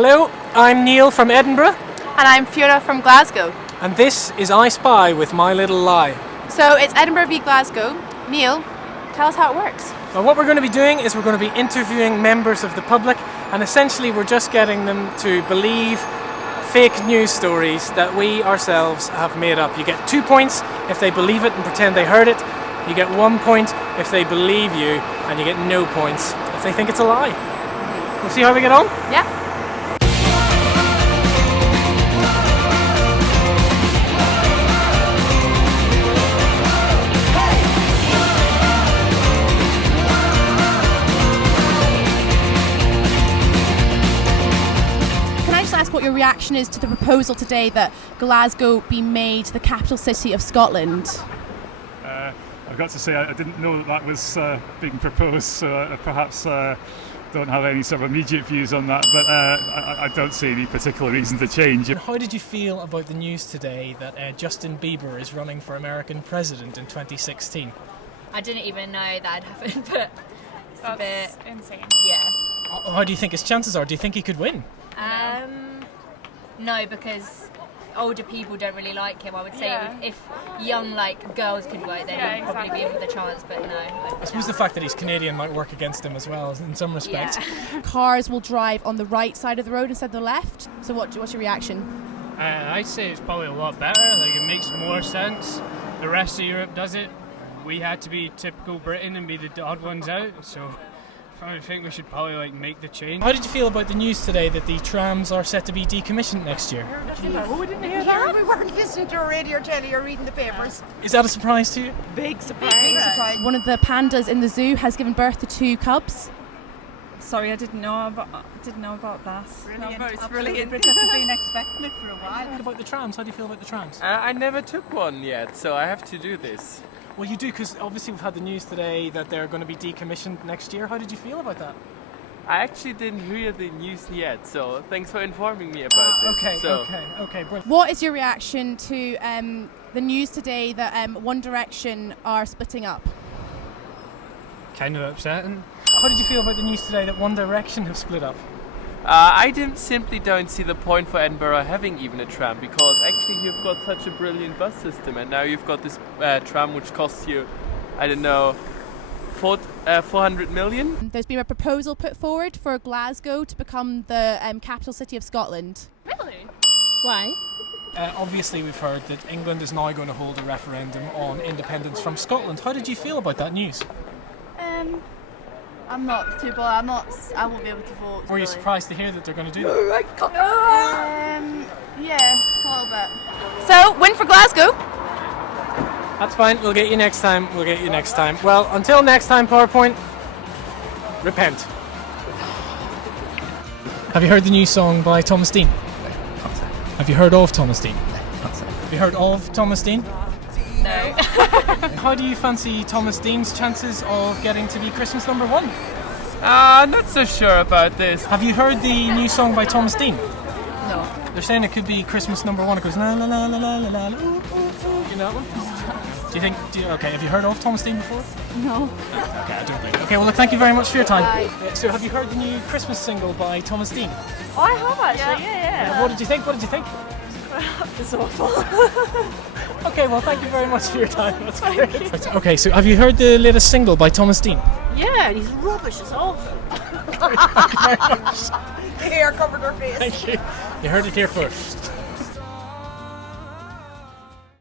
Hello, I'm Neil from Edinburgh, And I'm Fiona from Glasgow. and this is I Spy with My Little Lie. So it's Edinburgh v Glasgow. Neil, tell us how it works. Well, what we're going to be doing is we're going to be interviewing members of the public, and essentially we're just getting them to believe fake news stories that we ourselves have made up. You get 2 points if they believe it and pretend they heard it. You get 1 point if they believe you, and you get no points if they think it's a lie. We'll see how we get on. Yeah? Can I just ask what your reaction is to the proposal today that Glasgow be made the capital city of Scotland? I've got to say I didn't know that was being proposed, so I perhaps don't have any sort of immediate views on that, but I don't see any particular reason to change. How did you feel about the news today that Justin Bieber is running for American president in 2016? I didn't even know that had happened, but it's a bit insane. yeah. How do you think his chances are? Do you think he could win? No, because older people don't really like him. I would say Yeah. if young girls could vote, then Yeah, he'd probably be in with a chance. But no. I suppose the fact that he's Canadian might work against him as well in some respects. Yeah. Cars will drive on the right side of the road instead of the left. So what's your reaction? I'd say it's probably a lot better. It makes more sense. The rest of Europe does it. We had to be typical Britain and be the odd ones out. So I think we should probably make the change. How did you feel about the news today that the trams are set to be decommissioned next year? We didn't hear that. We weren't listening to a radio or telly or reading the papers. Is that a surprise to you? Big surprise. Big surprise. One of the pandas in the zoo has given birth to 2 cubs. Sorry, I didn't know about that. Brilliant. It's brilliant. We've been expecting it for a while. What about the trams? How do you feel about the trams? I never took one yet, so I have to do this. Well, you do, because obviously we've had the news today that they're going to be decommissioned next year. How did you feel about that? I actually didn't hear the news yet, so thanks for informing me about this. Okay, brilliant. What is your reaction to the news today that One Direction are splitting up? Kind of upsetting. How did you feel about the news today that One Direction have split up? I simply don't see the point for Edinburgh having even a tram, because actually you've got such a brilliant bus system, and now you've got this tram which costs you, I don't know, 400 million? There's been a proposal put forward for Glasgow to become the capital city of Scotland. Really? Why? Obviously we've heard that England is now going to hold a referendum on independence from Scotland. How did you feel about that news? I'm not too bothered. I won't be able to vote. Were you surprised to hear that they're going to do that? Yeah, a little bit. So, win for Glasgow. That's fine, we'll get you next time, Well, until next time, PowerPoint, repent. Have you heard the new song by Thomas Dean? Have you heard of Thomas Dean? Have you heard of Thomas Dean? No. How do you fancy Thomas Dean's chances of getting to be Christmas number 1? Not so sure about this. Have you heard the new song by Thomas Dean? No. They're saying it could be Christmas number 1. It goes la la la la la la la. Ooh, ooh, ooh. You know that one? Okay, have you heard of Thomas Dean before? No. Okay, I don't think. Okay, well, look, thank you very much for your time. So, have you heard the new Christmas single by Thomas Dean? Oh, I have actually. Yeah. What did you think? It's awful. Okay, well, thank you very much for your time. That's great. Okay, so have you heard the latest single by Thomas Dean? Yeah, he's rubbish. It's awful. Thank you very much. The hair covered her face. Thank you. You heard it here first.